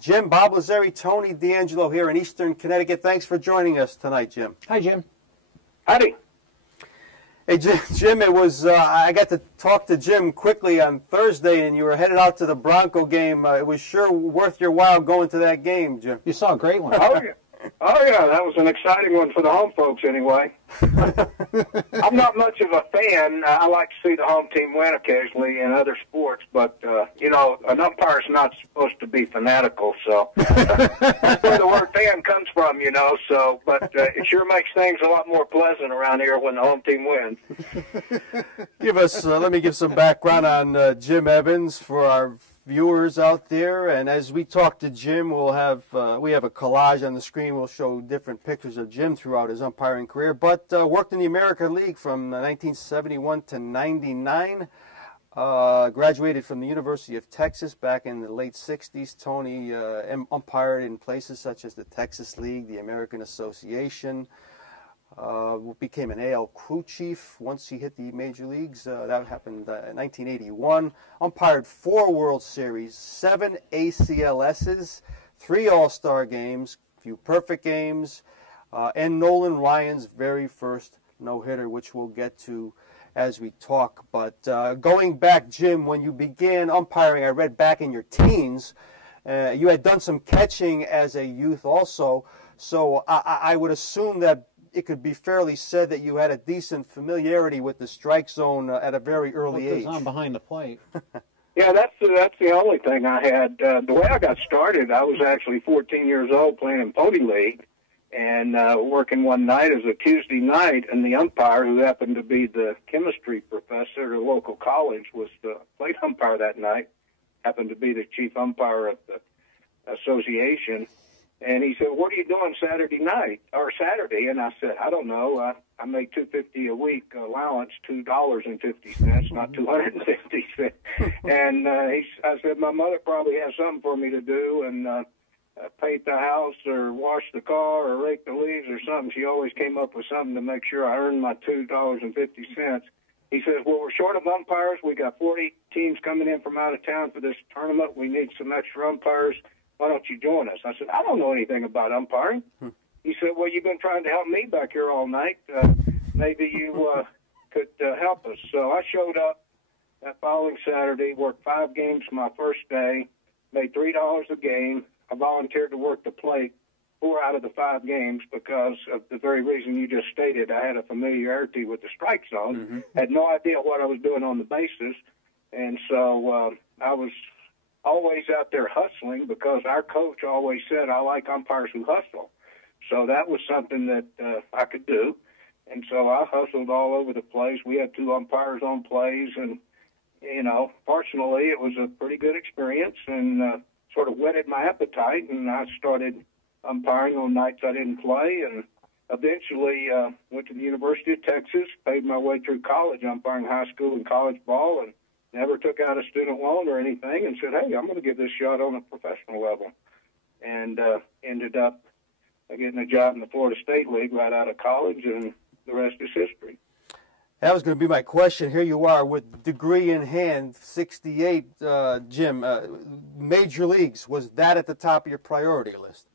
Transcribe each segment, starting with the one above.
Jim, Bob Lazzari, Tony D'Angelo here in Eastern Connecticut. Thanks for joining us tonight, Jim. Hi, Jim. Howdy. Hey, Jim, it was I got to talk to Jim quickly on Thursday, and you were headed out to the Bronco game. It was sure worth your while going to that game, Jim. You saw a great one. Oh yeah, that was an exciting one for the home folks anyway. I'm not much of a fan. I like to see the home team win occasionally in other sports, but, you know, an umpire's not supposed to be fanatical, so that's where the word fan comes from, you know, so, but it sure makes things a lot more pleasant around here when the home team wins. Let me give some background on Jim Evans for our viewers out there, and as we talk to Jim, we have a collage on the screen. We'll show different pictures of Jim throughout his umpiring career, but worked in the American League from 1971 to 99. Graduated from the University of Texas back in the late 60s. Tony umpired in places such as the Texas League, the American Association. Became an AL crew chief once he hit the major leagues. That happened in 1981. Umpired 4 World Series, 7 ACLSs, 3 All-Star games, a few perfect games, and Nolan Ryan's very first no-hitter, which we'll get to as we talk. But going back, Jim, when you began umpiring, I read back in your teens, you had done some catching as a youth also, so I would assume that it could be fairly said that you had a decent familiarity with the strike zone at a very early age. What goes on behind the plate? Yeah, that's the only thing I had. The way I got started, I was actually 14 years old playing in Pony League and working one night as a Tuesday night, and the umpire, who happened to be the chemistry professor at a local college, was the plate umpire that night, happened to be the chief umpire of the association. And he said, "What are you doing Saturday night or Saturday?" And I said, "I don't know. I make $2.50 a week allowance, $2.50, not 250 cents." And I said, "My mother probably has something for me to do, and paint the house or wash the car or rake the leaves or something." She always came up with something to make sure I earned my $2.50. He says, "Well, we're short of umpires. We got 40 teams coming in from out of town for this tournament. We need some extra umpires. Why don't you join us?" I said, "I don't know anything about umpiring." He said, "Well, you've been trying to help me back here all night. Maybe you could help us." So I showed up that following Saturday, worked 5 games my first day, made $3 a game. I volunteered to work the plate 4 out of the 5 games because of the very reason you just stated. I had a familiarity with the strike zone, had no idea what I was doing on the bases, and so I was always out there hustling because our coach always said, "I like umpires who hustle." So that was something that I could do. And so I hustled all over the place. We had 2 umpires on plays, and, you know, fortunately it was a pretty good experience and sort of whetted my appetite, and I started umpiring on nights I didn't play, and eventually went to the University of Texas, paid my way through college, umpiring high school and college ball, and never took out a student loan or anything, and said, "Hey, I'm going to give this shot on a professional level." And ended up getting a job in the Florida State League right out of college, and the rest is history. That was going to be my question. Here you are with degree in hand, 68, Jim. Major leagues, was that at the top of your priority list?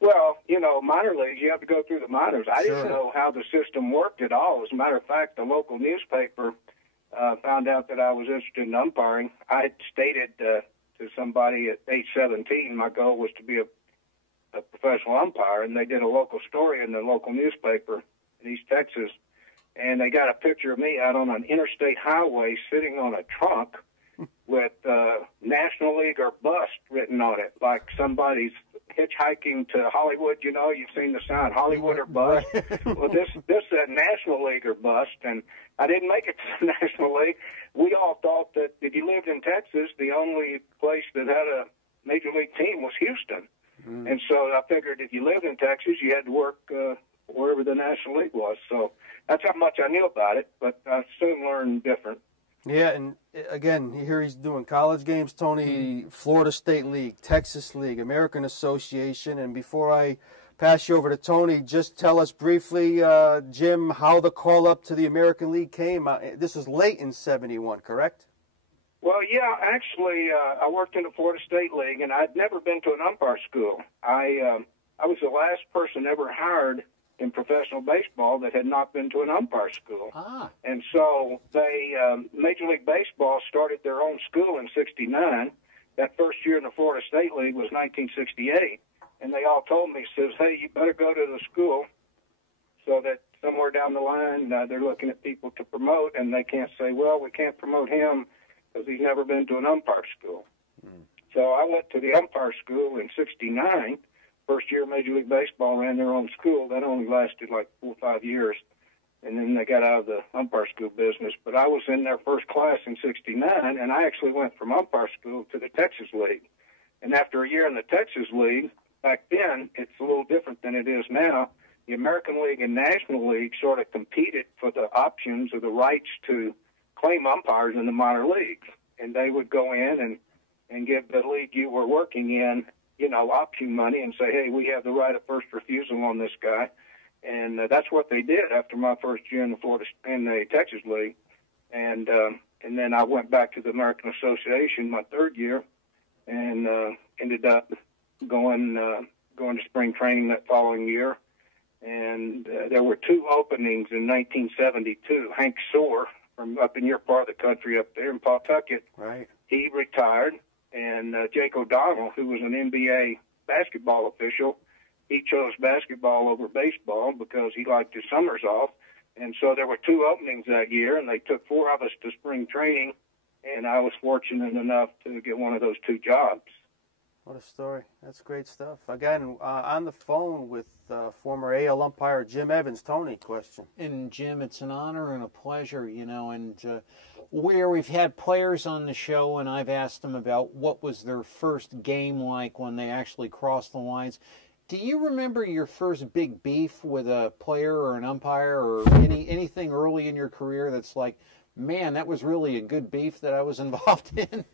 Well, you know, minor leagues, you have to go through the minors. I didn't know how the system worked at all. As a matter of fact, the local newspaper found out that I was interested in umpiring. I had stated to somebody at age 17 my goal was to be a professional umpire, and they did a local story in the local newspaper in East Texas, and they got a picture of me out on an interstate highway sitting on a trunk with National League or bust written on it, like somebody's hitchhiking to Hollywood. You know, you've seen the sign Hollywood or bust. Well, this said National League or bust, and I didn't make it to the National League. We all thought that if you lived in Texas, the only place that had a major league team was Houston. And so I figured if you lived in Texas, you had to work wherever the National League was. So that's how much I knew about it, but I soon learned different. Yeah, and again, here he's doing college games, Tony, Florida State League, Texas League, American Association. And before I pass you over to Tony, just tell us briefly, Jim, how the call-up to the American League came. This was late in '71, correct? Well, yeah, actually, I worked in the Florida State League, and I'd never been to an umpire school. I was the last person ever hired in professional baseball that had not been to an umpire school. Ah. And so they, Major League Baseball started their own school in '69. That first year in the Florida State League was 1968. And they all told me, says, hey, you better go to the school so that somewhere down the line they're looking at people to promote, and they can't say, well, we can't promote him because he's never been to an umpire school. So I went to the umpire school in '69. First year Major League Baseball ran their own school. That only lasted like 4 or 5 years, and then they got out of the umpire school business. But I was in their first class in '69, and I actually went from umpire school to the Texas League. And after a year in the Texas League, back then, it's a little different than it is now. The American League and National League sort of competed for the options or the rights to claim umpires in the minor leagues. And they would go in and give the league you were working in, you know, option money and say, hey, we have the right of first refusal on this guy. And that's what they did after my first year in the Texas League. And then I went back to the American Association my third year and ended up going to spring training that following year. And there were 2 openings in 1972. Hank Soar from up in your part of the country up there in Pawtucket, Right. he retired. And Jake O'Donnell, who was an NBA basketball official, he chose basketball over baseball because he liked his summers off. And so there were 2 openings that year, and they took 4 of us to spring training, and I was fortunate enough to get one of those 2 jobs. What a story. That's great stuff. Again, on the phone with former AL umpire Jim Evans. Tony, question. And Jim, it's an honor and a pleasure, you know, and where we've had players on the show and I've asked them about what was their first game like when they actually crossed the lines. Do you remember your first big beef with a player or an umpire or anything early in your career that's like, man, that was really a good beef that I was involved in?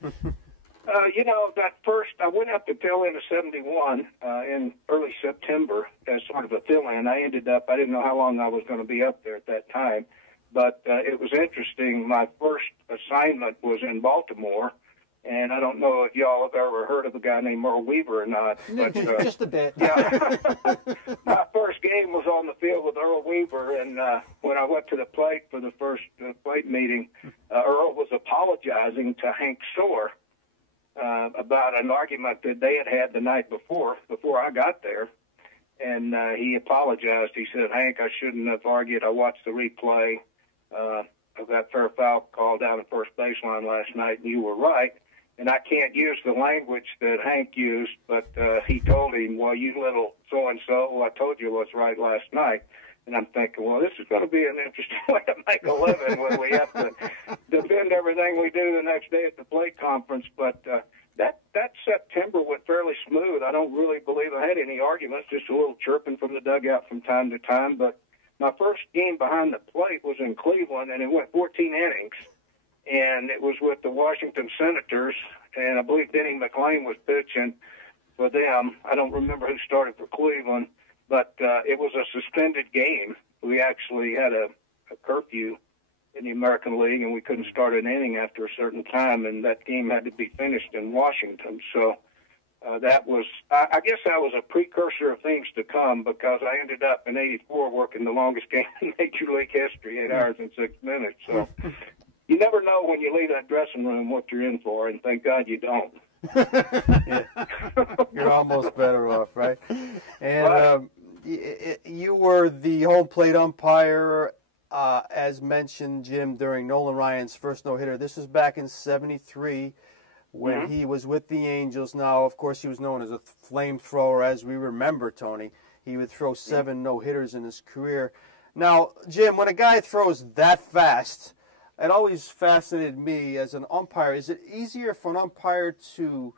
You know, that first, I went up to tail end of '71 in early September as sort of a fill-in. I didn't know how long I was going to be up there at that time, but it was interesting. My first assignment was in Baltimore, and I don't know if y'all have ever heard of a guy named Earl Weaver or not. But, just a bit. Yeah. My first game was on the field with Earl Weaver, and when I went to the plate for the first plate meeting, Earl was apologizing to Hank Soar about an argument that they had had the night before I got there. And he apologized. He said, Hank, I shouldn't have argued. I watched the replay of that fair foul call down the first baseline last night, and you were right. And I can't use the language that Hank used, but he told him, well, you little so-and-so, I told you what's right last night. And I'm thinking, well, this is going to be an interesting way to make a living when we have to defend everything we do the next day at the plate conference. But that September went fairly smooth. I don't really believe I had any arguments, just a little chirping from the dugout from time to time. But my first game behind the plate was in Cleveland, and it went 14 innings. And it was with the Washington Senators, and I believe Denny McLain was pitching for them. I don't remember who started for Cleveland. But it was a suspended game. We actually had a curfew in the American League, and we couldn't start an inning after a certain time, and that game had to be finished in Washington. So that was, I guess that was a precursor of things to come, because I ended up in '84 working the longest game in Major League history, 8 hours and 6 minutes. So you never know when you leave that dressing room what you're in for, and thank God you don't. Yeah. You're almost better off, right? And you were the home plate umpire, as mentioned, Jim, during Nolan Ryan's first no-hitter. This was back in '73 when he was with the Angels. Now, of course, he was known as a flamethrower, as we remember, Tony. He would throw 7 no-hitters in his career. Now, Jim, when a guy throws that fast, it always fascinated me as an umpire. Is it easier for an umpire to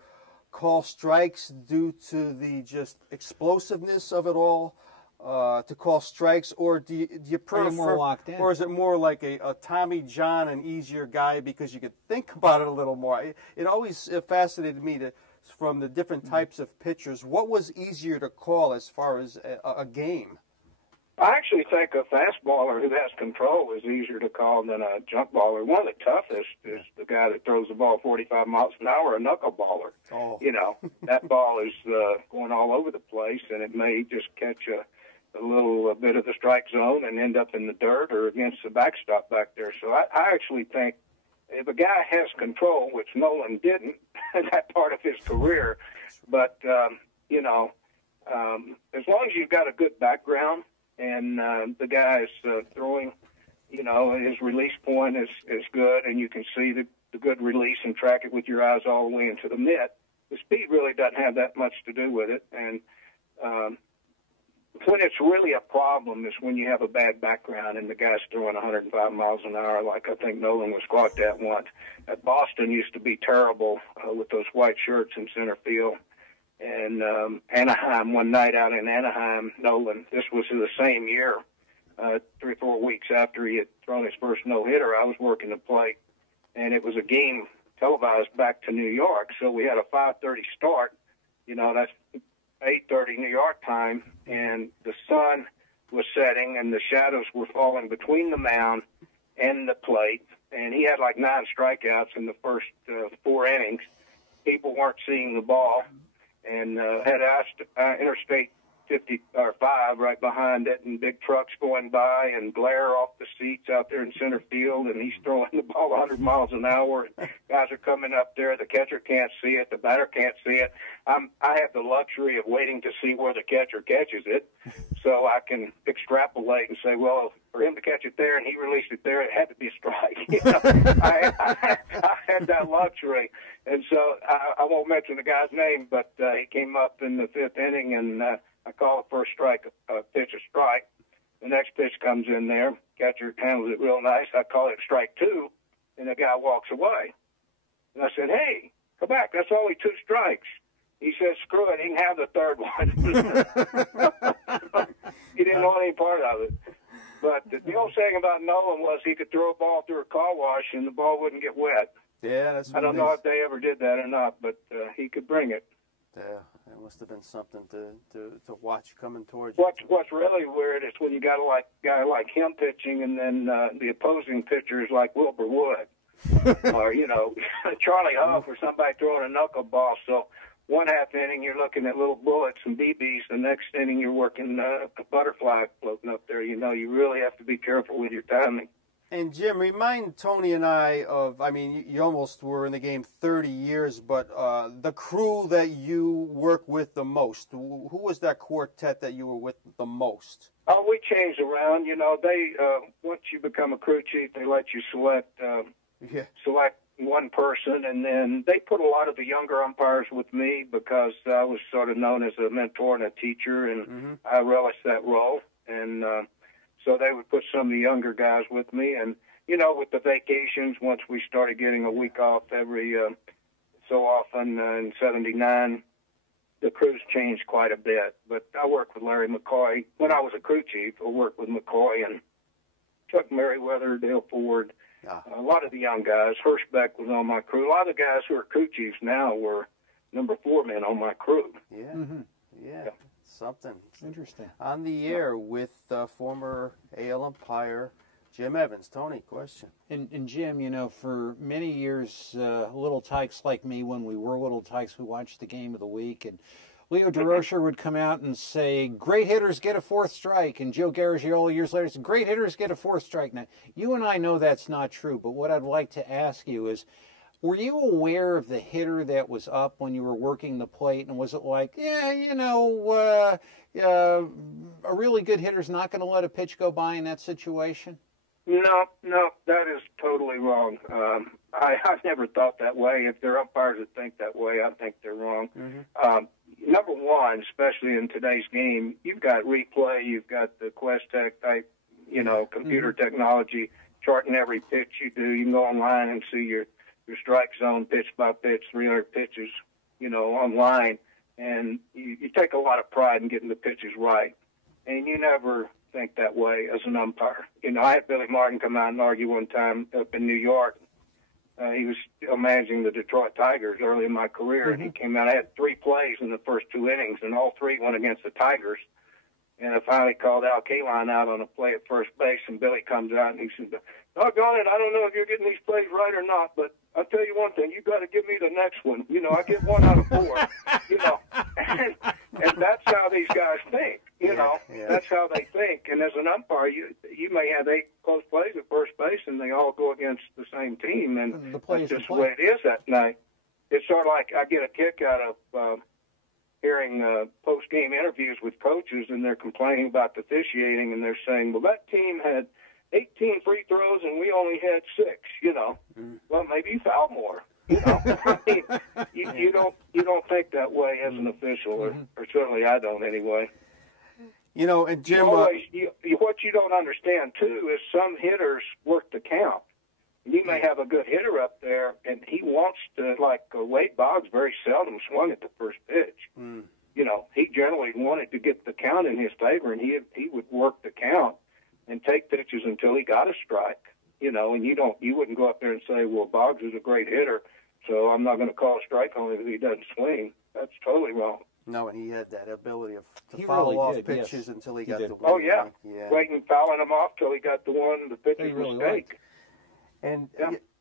call strikes due to the just explosiveness of it all, to call strikes, or do you prefer, more locked in? Or is it more like a Tommy John, an easier guy because you could think about it a little more? It always fascinated me from the different types of pitchers, what was easier to call as far as a game? I actually think a fastballer who has control is easier to call than a junk baller. One of the toughest is the guy that throws the ball 45 miles an hour, a knuckleballer. Oh. You know, that ball is going all over the place, and it may just catch a little bit of the strike zone and end up in the dirt or against the backstop back there. So I actually think if a guy has control, which Nolan didn't in that part of his career, but, you know, as long as you've got a good background and the guy is throwing, you know, his release point is good and you can see the good release and track it with your eyes all the way into the mitt, the speed really doesn't have that much to do with it. And when it's really a problem is when you have a bad background and the guy's throwing 105 miles an hour, like I think Nolan was caught that once. At Boston used to be terrible with those white shirts in center field. And Anaheim, one night out in Anaheim, Nolan, this was the same year, 3 or 4 weeks after he had thrown his first no-hitter, I was working the plate, and it was a game televised back to New York, so we had a 5:30 start. You know, that's 8:30 New York time, and the sun was setting, and the shadows were falling between the mound and the plate, and he had like 9 strikeouts in the first 4 innings. People weren't seeing the ball. And had Interstate 55 right behind it, and big trucks going by, and glare off the seats out there in center field, and he's throwing the ball 100 miles an hour. And guys are coming up there. The catcher can't see it. The batter can't see it. I have the luxury of waiting to see where the catcher catches it, so I can extrapolate and say, well, for him to catch it there and he released it there, it had to be a strike. You know? I had that luxury. And so I won't mention the guy's name, but he came up in the 5th inning, and I call the first pitch a strike. The next pitch comes in there. Catcher handles it real nice. I call it strike 2, and the guy walks away. And I said, hey, come back. That's only 2 strikes. He says, screw it. He can have the 3rd one. He didn't want any part of it. But the old saying about Nolan was he could throw a ball through a car wash and the ball wouldn't get wet. Yeah, that's what I don't know if they ever did that or not, but he could bring it. Yeah, it must have been something to watch coming towards you. What's really weird is when you got a guy like him pitching, and then the opposing pitchers like Wilbur Wood or, you know, Charlie Huff or somebody throwing a knuckleball. So 1/2 inning you're looking at little bullets and BBs. The next inning you're working a butterfly floating up there. You know, you really have to be careful with your timing. And Jim, remind Tony and I of, I mean, you almost were in the game 30 years, but the crew that you work with the most, who was that quartet that you were with the most? Oh, we changed around. You know, they once you become a crew chief, they let you select one person, and then they put a lot of the younger umpires with me because I was sort of known as a mentor and a teacher, and I relished that role. And so they would put some of the younger guys with me. And, you know, with the vacations, once we started getting a week off every so often in 79, the crews changed quite a bit. But I worked with Larry McCoy. When I was a crew chief, I worked with McCoy and Chuck Merriweather, Dale Ford, a lot of the young guys. Hirschbeck was on my crew. A lot of the guys who are crew chiefs now were number 4 men on my crew. Yeah. Something. Interesting. On the air with former AL umpire Jim Evans. Tony, question. And Jim, you know, for many years, little tykes like me, when we were little tykes, we watched the game of the week, and Leo DeRocher would come out and say, great hitters get a 4th strike, and Joe Garagiola years later said, great hitters get a 4th strike. Now, you and I know that's not true, but what I'd like to ask you is, were you aware of the hitter that was up when you were working the plate, and was it like, yeah, you know, a really good hitter's not going to let a pitch go by in that situation? No, that is totally wrong. I've never thought that way. If there are umpires that think that way, I think they're wrong. Number one, especially in today's game, you've got replay, you've got the Questec type, you know, computer technology charting every pitch you do. You can go online and see your strike zone pitch by pitch, 300 pitches, you know, online. And you take a lot of pride in getting the pitches right. And you never think that way as an umpire. You know, I had Billy Martin come out and argue one time up in New York. He was still managing the Detroit Tigers early in my career, and he came out. I had 3 plays in the first 2 innings, and all 3 went against the Tigers. And I finally called Al Kaline out on a play at first base, and Billy comes out and he said, "Doggone it, I don't know if you're getting these plays right or not, but I'll tell you one thing, you got to give me the next one. You know, I get 1 out of 4. You know, and that's how these guys think. You know, that's how they think. And as an umpire, you may have 8 close plays at first base, and they all go against the same team, and that's just the way it is that night. It's sort of like I get a kick out of hearing post-game interviews with coaches, and they're complaining about the officiating, and they're saying, well, that team had 18 free throws and we only had 6, you know. Well, maybe you fouled more, you know. I mean, you don't think that way as an official, or certainly I don't anyway. You know, and Jim, what you don't understand too is some hitters work the count. You may have a good hitter up there, and he wants to, like Wade Boggs very seldom swung at the first pitch. You know, he generally wanted to get the count in his favor, and he would work the count and take pitches until he got a strike. You know, and you wouldn't go up there and say, well, Boggs is a great hitter, so I'm not going to call a strike on him if he doesn't swing. That's totally wrong. No, and he had that ability to follow off pitches until he got the one. Oh, yeah. Waiting, fouling him off till he got the one, the pitcher's mistake. And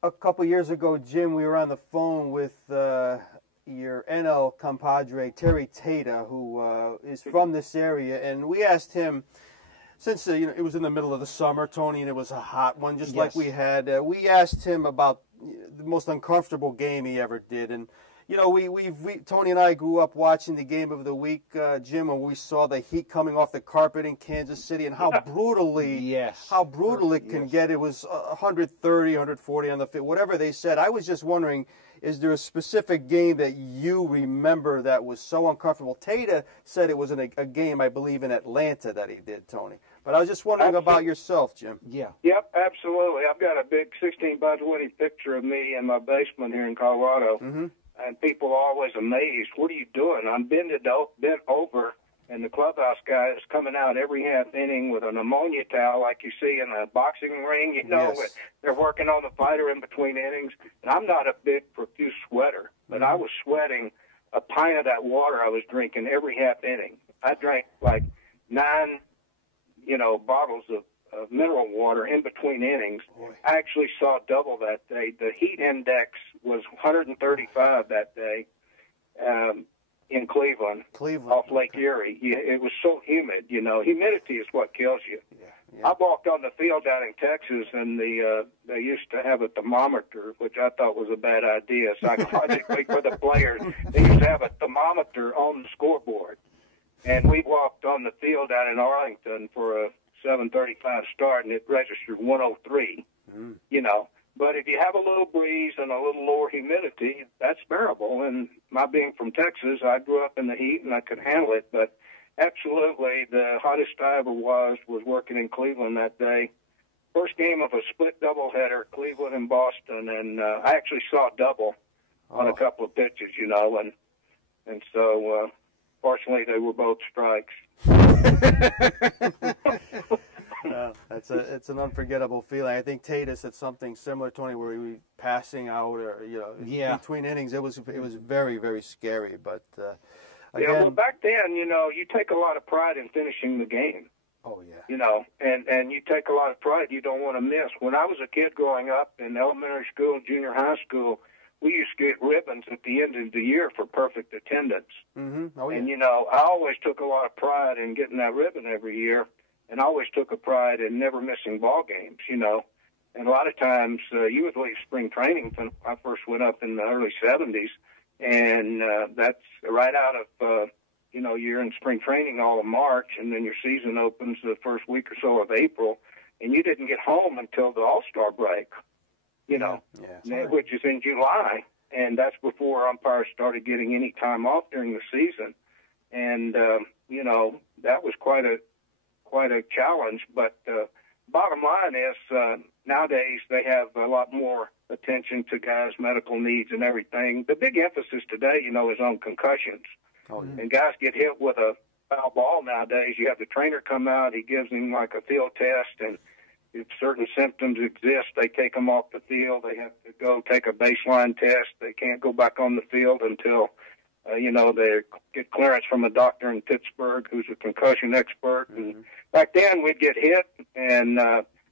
a couple years ago, Jim, we were on the phone with your NL compadre, Terry Tata, who is from this area, and we asked him, since it was in the middle of the summer, Tony, and it was a hot one, just like we had, we asked him about the most uncomfortable game he ever did. And you know, we Tony and I grew up watching the game of the week, Jim, and we saw the heat coming off the carpet in Kansas City, and how brutally, it can get. It was 130, 140 on the field, whatever they said. I was just wondering, is there a specific game that you remember that was so uncomfortable? Tata said it was in a game, I believe, in Atlanta that he did, Tony. But I was just wondering about yourself, Jim. Yeah. Yep, absolutely. I've got a big 16 by 20 picture of me in my basement here in Colorado. And people are always amazed. What are you doing? I'm bent over, and the clubhouse guy is coming out every half inning with an ammonia towel like you see in a boxing ring. You know, they're working on the fighter in between innings. And I'm not a big profuse sweater, but I was sweating a pint of that water I was drinking every half inning. I drank like 9, bottles of mineral water in between innings. I actually saw double that day. The heat index was 135 that day in Cleveland, off Lake Erie. It was so humid, you know. Humidity is what kills you. I walked on the field down in Texas, and they used to have a thermometer, which I thought was a bad idea psychologically for the players. They used to have a thermometer on the scoreboard. And we walked on the field down in Arlington for a 7:35 start, and it registered 103, you know. But if you have a little breeze and a little lower humidity, that's bearable. And my being from Texas, I grew up in the heat, and I could handle it. But absolutely, the hottest I ever was working in Cleveland that day. First game of a split doubleheader, Cleveland and Boston, and I actually saw double on a couple of pitches, you know. And so, fortunately, they were both strikes. It's an unforgettable feeling. I think Tata said something similar, Tony, where he was passing out, or between innings. It was very, very scary. But again, well, back then, you know, you take a lot of pride in finishing the game. Oh yeah. You know, and you take a lot of pride you don't want to miss. When I was a kid growing up in elementary school, junior high school, we used to get ribbons at the end of the year for perfect attendance. Oh, yeah. And, you know, I always took a lot of pride in getting that ribbon every year, and I always took a pride in never missing ball games, you know. And a lot of times you would leave spring training when I first went up in the early 70s, and that's right out of, you're in spring training all of March, and then your season opens the first week or so of April, and you didn't get home until the All-Star break. You know, which is in July, and that's before umpires started getting any time off during the season. And you know, that was quite a challenge. But bottom line is, nowadays they have a lot more attention to guys' medical needs and everything. The big emphasis today, you know, is on concussions. And guys get hit with a foul ball nowadays. You have the trainer come out, he gives them like a field test, and if certain symptoms exist, they take them off the field. They have to go take a baseline test. They can't go back on the field until They get clearance from a doctor in Pittsburgh who's a concussion expert. Mm-hmm. And back then, we'd get hit, and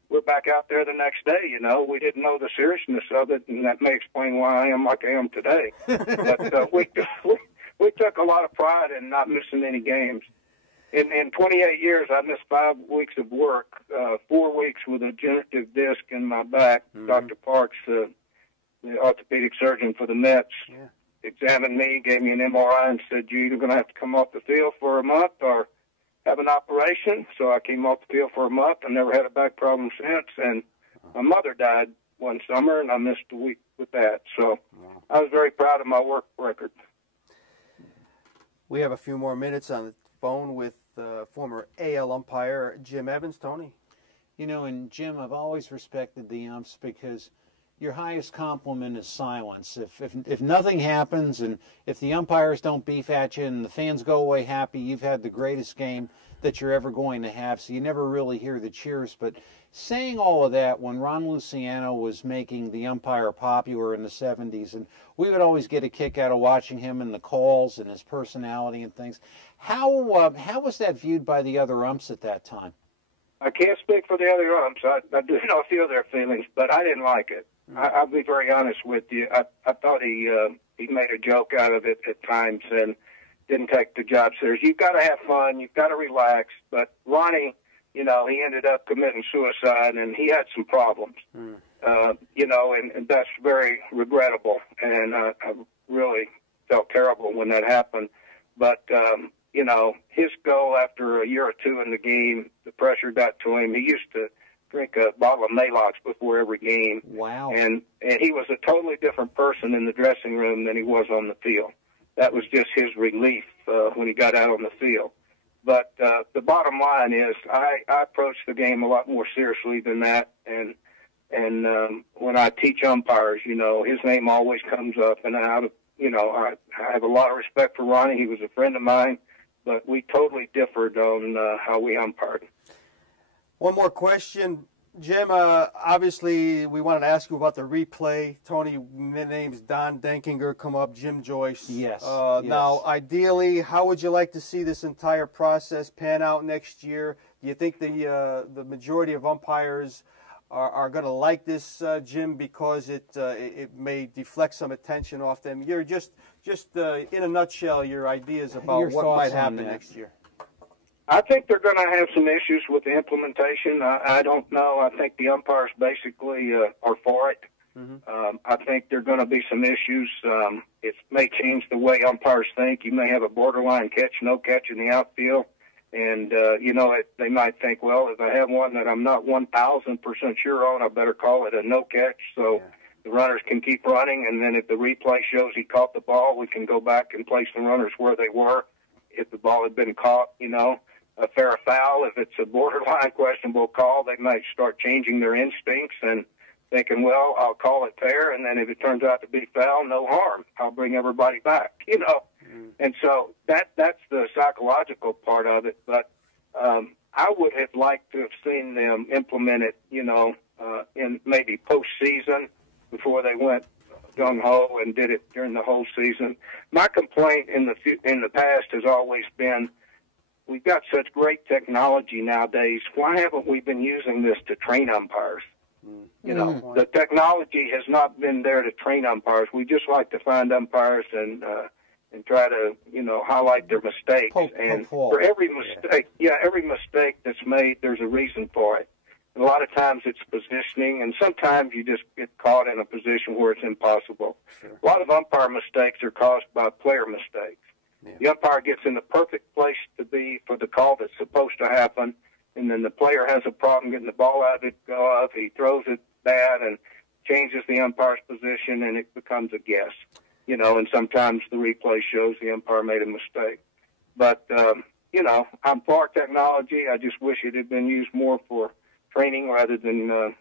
we're back out there the next day. We didn't know the seriousness of it, and that may explain why I am like I am today. But we took a lot of pride in not missing any games. In 28 years, I missed 5 weeks of work, 4 weeks with a degenerative disc in my back. Mm-hmm. Dr. Parks, the orthopedic surgeon for the Mets, examined me, gave me an MRI, and said, "You're either going to have to come off the field for a month or have an operation." So I came off the field for a month and never had a back problem since. And my mother died one summer, and I missed a week with that. So I was very proud of my work record. We have a few more minutes on the phone with former AL umpire Jim Evans. Tony? And Jim, I've always respected the umps because your highest compliment is silence. If nothing happens and if the umpires don't beef at you and the fans go away happy, you've had the greatest game that you're ever going to have, so you never really hear the cheers. But saying all of that, when Ron Luciano was making the umpire popular in the 70s, and we would always get a kick out of watching him and the calls and his personality and things, how was that viewed by the other umps at that time? I can't speak for the other umps. I do know a few of their feelings, but I didn't like it. I'll be very honest with you. I thought he made a joke out of it at times and didn't take the job serious. You've got to have fun. You've got to relax. But Ronnie, he ended up committing suicide, and he had some problems. And that's very regrettable. And I really felt terrible when that happened. But, his goal after a year or two in the game, the pressure got to him. He used to drink a bottle of Maalox before every game. Wow. And he was a totally different person in the dressing room than he was on the field. That was just his relief when he got out on the field. But the bottom line is I approach the game a lot more seriously than that. And when I teach umpires, his name always comes up. And I have a lot of respect for Ronnie. He was a friend of mine. But we totally differed on how we umpired. One more question, Jim. Obviously, we wanted to ask you about the replay. Tony, the names Don Denkinger come up, Jim Joyce. Yes. Yes. Now, ideally, how would you like to see this entire process pan out next year? Do you think the majority of umpires are going to like this, Jim, because it may deflect some attention off them? You're just in a nutshell, your ideas about what might happen next year. I think they're going to have some issues with the implementation. I don't know. I think the umpires basically are for it. Mm-hmm. I think there are going to be some issues. It may change the way umpires think. You may have a borderline catch, no catch in the outfield. And, they might think, well, if I have one that I'm not 1,000% sure on, I better call it a no catch. So the runners can keep running. And then if the replay shows he caught the ball, we can go back and place the runners where they were if the ball had been caught, a fair or foul. If it's a borderline questionable call, they might start changing their instincts and thinking, well, I'll call it fair. And then if it turns out to be foul, no harm. I'll bring everybody back, And so that's the psychological part of it. But I would have liked to have seen them implement it, in maybe postseason before they went gung-ho and did it during the whole season. My complaint in the past has always been, we've got such great technology nowadays. Why haven't we been using this to train umpires? The technology has not been there to train umpires. We just like to find umpires and try to, highlight their mistakes. For every mistake, every mistake that's made, there's a reason for it. And a lot of times it's positioning, and sometimes you just get caught in a position where it's impossible. Sure. A lot of umpire mistakes are caused by player mistakes. Yeah. The umpire gets in the perfect place to be for the call that's supposed to happen, and then the player has a problem getting the ball out of his glove. He throws it bad and changes the umpire's position, and it becomes a guess. And sometimes the replay shows the umpire made a mistake. But, I'm for technology. I just wish it had been used more for training rather than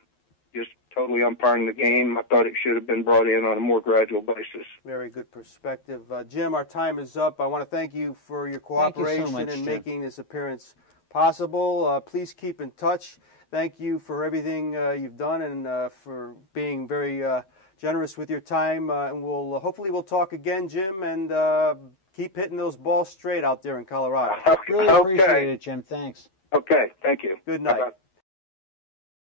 just totally umpiring the game. I thought it should have been brought in on a more gradual basis. Very good perspective. Jim, our time is up. I want to thank you for your cooperation in making this appearance possible. Please keep in touch. Thank you for everything you've done and for being very generous with your time. And hopefully we'll talk again, Jim, and Keep hitting those balls straight out there in Colorado. Really appreciate it, Jim. Thanks. Okay, thank you. Good night. Bye-bye.